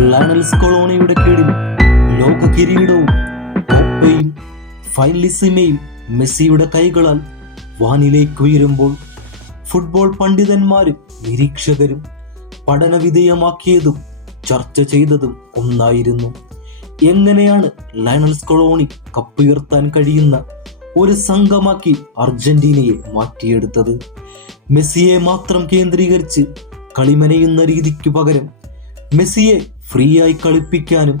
Lionel സ്കലോണിയുടെ കീഴിൽ ലോക കിരീടവും കോപ്പയും ഫൈനലിസിമയും മെസ്സിയുടെ കൈകളാൽ വാനിലേക്ക് ഉയരുമ്പോൾ ഫുട്ബോൾ പണ്ഡിതന്മാരും നിരീക്ഷകരും പഠനവിധേയമാക്കിയതും ചർച്ച ചെയ്തതും ഒന്നായിരുന്നു. എങ്ങനെയാണ് ലയണൽ സ്കലോണി കപ്പുയർത്താൻ കഴിയുന്ന ഒരു സംഘമാക്കി അർജന്റീനയെ മാറ്റിയെടുത്തത്? മെസ്സിയെ മാത്രം കേന്ദ്രീകരിച്ച് കളിമനയുന്ന രീതിക്ക് പകരം മെസ്സിയെ ഫ്രീ ആയി കളിപ്പിക്കാനും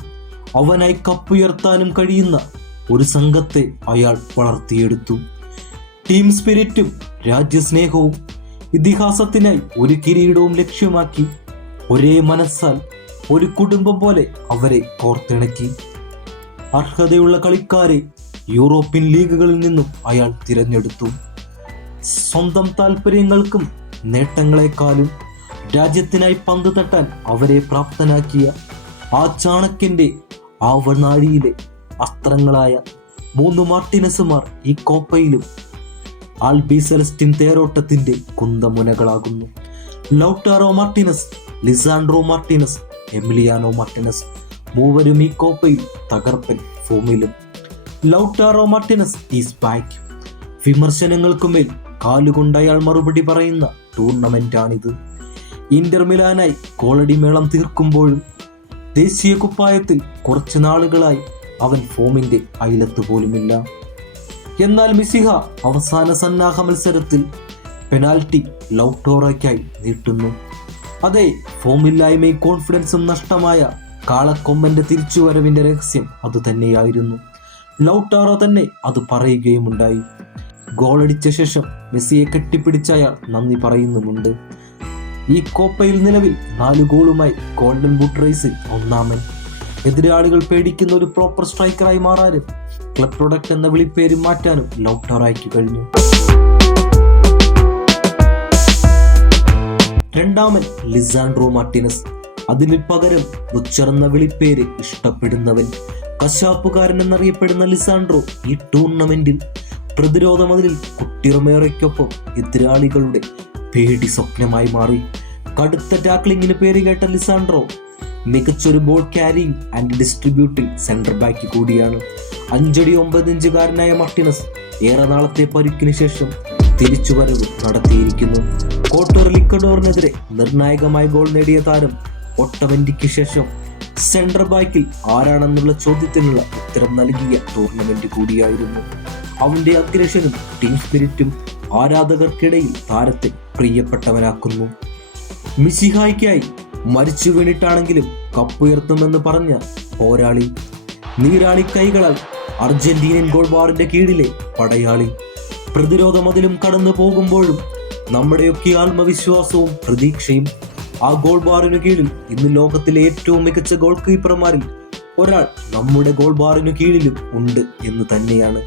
അവനായി കപ്പുയർത്താനും കഴിയുന്ന ഒരു സംഘത്തെ അയാൾ വളർത്തിയെടുത്തു. ടീം സ്പിരിറ്റും രാജ്യസ്നേഹവും ഇതിഹാസത്തിനായി ഒരു കിരീടവും ലക്ഷ്യമാക്കി ഒരേ മനസ്സാൽ ഒരു കുടുംബം പോലെ അവരെ കോർത്തിണക്കി. അർഹതയുള്ള കളിക്കാരെ യൂറോപ്യൻ ലീഗുകളിൽ നിന്നും അയാൾ തിരഞ്ഞെടുത്തു. സ്വന്തം താല്പര്യങ്ങൾക്കും നേട്ടങ്ങളെക്കാളും രാജ്യത്തിനായി പന്ത് തട്ടാൻ അവരെ പ്രാപ്തനാക്കിയ ആ ചാണക്യന്റെ ആവനാഴിയിലെ അസ്ത്രങ്ങളായ 3 മാർട്ടിനസുമാർ ഈ കോപ്പയിലും ആൽബി സെലസ്റ്റിൻ തേരോട്ടത്തിന്റെ കുന്തമുനകളാകുന്നു. Lautaro Martinez, Lisandro Martinez, Emiliano Martinez മൂവരും ഈ കോപ്പയിൽ തകർപ്പൻ ഫോമിലും. Lautaro Martinez is back. വിമർശനങ്ങൾക്കുമേൽ കാലുകൊണ്ട് അയാൾ മറുപടി പറയുന്ന ടൂർണമെന്റാണിത്. ഇന്റർ മിലാനായി ഗോളടി മേളം തീർക്കുമ്പോഴും ദേശീയ കുപ്പായത്തിൽ കുറച്ചു നാളുകളായി അവൻ ഫോമിന്റെ അയലത്ത് പോലുമില്ല. എന്നാൽ മിസിഹ അവസാന സന്നാഹ മത്സരത്തിൽ പെനാൽറ്റി ലൗട്ടോറോയ്ക്കായി നീട്ടുന്നു. അതെ, ഫോമില്ലായ്മയും കോൺഫിഡൻസും നഷ്ടമായ കാളക്കൊമ്പന്റെ തിരിച്ചുവരവിന്റെ രഹസ്യം അതുതന്നെയായിരുന്നു. ലൗട്ടാറോ തന്നെ അത് പറയുകയുമുണ്ടായി. ഗോളടിച്ച ശേഷം മെസ്സിയെ കെട്ടിപ്പിടിച്ച അയാൾ നന്ദി പറയുന്നുമുണ്ട്. ഈ കോപ്പയിൽ നിലവിൽ 4 ഗോളുമായി ഗോൾഡൻ ബൂട്ട് റേസിൽ ഒന്നാമൻ. എതിരാളികൾ പേടിക്കുന്ന ഒരു പ്രോപ്പർ സ്ട്രൈക്കറായി മാറാനും ക്ലബ് പ്രൊഡക്റ്റ് എന്ന വിളിപ്പേര് മാറ്റാനും ലൗട്ടാറോയ്ക്ക് കഴിഞ്ഞു. രണ്ടാമൻ ലിസാൻഡ്രോ മാർട്ടിനസ്. അതിന് പകരം ബുച്ചർ എന്ന വിളിപ്പേര് ഇഷ്ടപ്പെടുന്നവൻ. കശാപ്പുകാരൻ എന്നറിയപ്പെടുന്ന ലിസാൻഡ്രോ ഈ ടൂർണമെന്റിൽ പ്രതിരോധ മതിലിൽ കുട്ടിറമേറയ്ക്കൊപ്പം എതിരാളികളുടെ പേടി സ്വപ്നമായി മാറി. കടുത്ത ടാക്ലിങ്ങിന് പേര് കേട്ട ലിസാൻഡ്രോ മികച്ചൊരു ball carrying and distributing centre back കൂടിയാണ്. 5 അടി 9 ഇഞ്ചുകാരനായ മാർട്ടിനസ് ഏറെ നാളത്തെ പരിക്കിന് ശേഷം തിരിച്ചുവരവ് നടത്തിയിരിക്കുന്നു. ക്വാർട്ടറിൽ ഇക്വഡോറിനെതിരെ നിർണായകമായ ഗോൾ നേടിയ താരം ഒട്ടവന്റിക്ക് ശേഷം സെന്റർ ബാക്കിൽ ആരാണെന്നുള്ള ചോദ്യത്തിനുള്ള ഉത്തരം നൽകിയ ടൂർണമെന്റ് കൂടിയായിരുന്നു. അവന്റെ അഗ്രഷനും ടീം സ്പിരിറ്റും ആരാധകർക്കിടയിൽ താരത്തെ പ്രിയപ്പെട്ടവനാക്കുന്നു. മിശിഹായ്ക്കായി മരിച്ചു വീണിട്ടാണെങ്കിലും കപ്പുയർത്തുമെന്ന് പറഞ്ഞ പോരാളി, നീരാളി കൈകളാൽ അർജന്റീനിയൻ ഗോൾ ബാറിന്റെ കീഴിലെ പടയാളി. പ്രതിരോധ മതിലും കടന്നു പോകുമ്പോഴും നമ്മുടെയൊക്കെ ആത്മവിശ്വാസവും പ്രതീക്ഷയും ആ ഗോൾ ബാറിനു കീഴിൽ ഇന്ന് ലോകത്തിലെ ഏറ്റവും മികച്ച ഗോൾ കീപ്പർമാരിൽ ഒരാൾ നമ്മുടെ ഗോൾ ബാറിനു കീഴിലും ഉണ്ട് എന്ന് തന്നെയാണ്.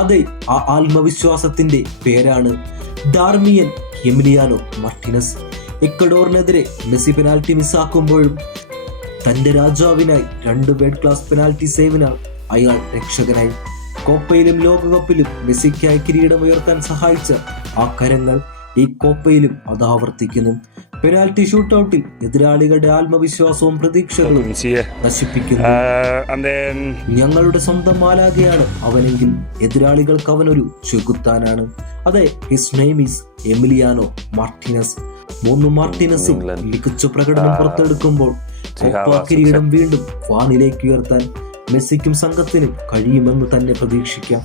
അതെ, ആ ആത്മവിശ്വാസത്തിന്റെ പേരാണ് ഡാർമിയൻ എമിലിയാനോ മാർട്ടിനസ്. ഇക്വഡോറിനെതിരെ മെസ്സി പെനാൽറ്റി മിസ്സാക്കുമ്പോഴും തന്റെ രാജാവിനായി 2 വേൾഡ് ക്ലാസ് പെനാൽറ്റി സേവിനാൽ അയാൾ രക്ഷകനായി. കോപ്പയിലും ലോകകപ്പിലും മെസ്സിക്കായി കിരീടമുയർത്താൻ സഹായിച്ച ആ കരങ്ങൾ ഈ കോപ്പയിലും അത് ആവർത്തിക്കുന്നു. പെനാൽറ്റി ഷൂട്ടൌട്ടിൽ എതിരാളികളുടെ ആത്മവിശ്വാസവും പ്രതീക്ഷകളും നശിപ്പിക്കുന്നു. ഞങ്ങളുടെ സ്വന്തം മാലാഖയാണ് അവനെങ്കിൽ എതിരാളികൾക്ക് അവനൊരു ചെകുത്താനാണ്. അതെ, his name is Emiliano Martinez. 3 മാർട്ടിനസും മികച്ച പ്രകടനം പുറത്തെടുക്കുമ്പോൾ കിരീടം വീണ്ടും വാനിലേക്ക് ഉയർത്താൻ മെസ്സിക്കും സംഘത്തിനും കഴിയുമെന്ന് തന്നെ പ്രതീക്ഷിക്കാം.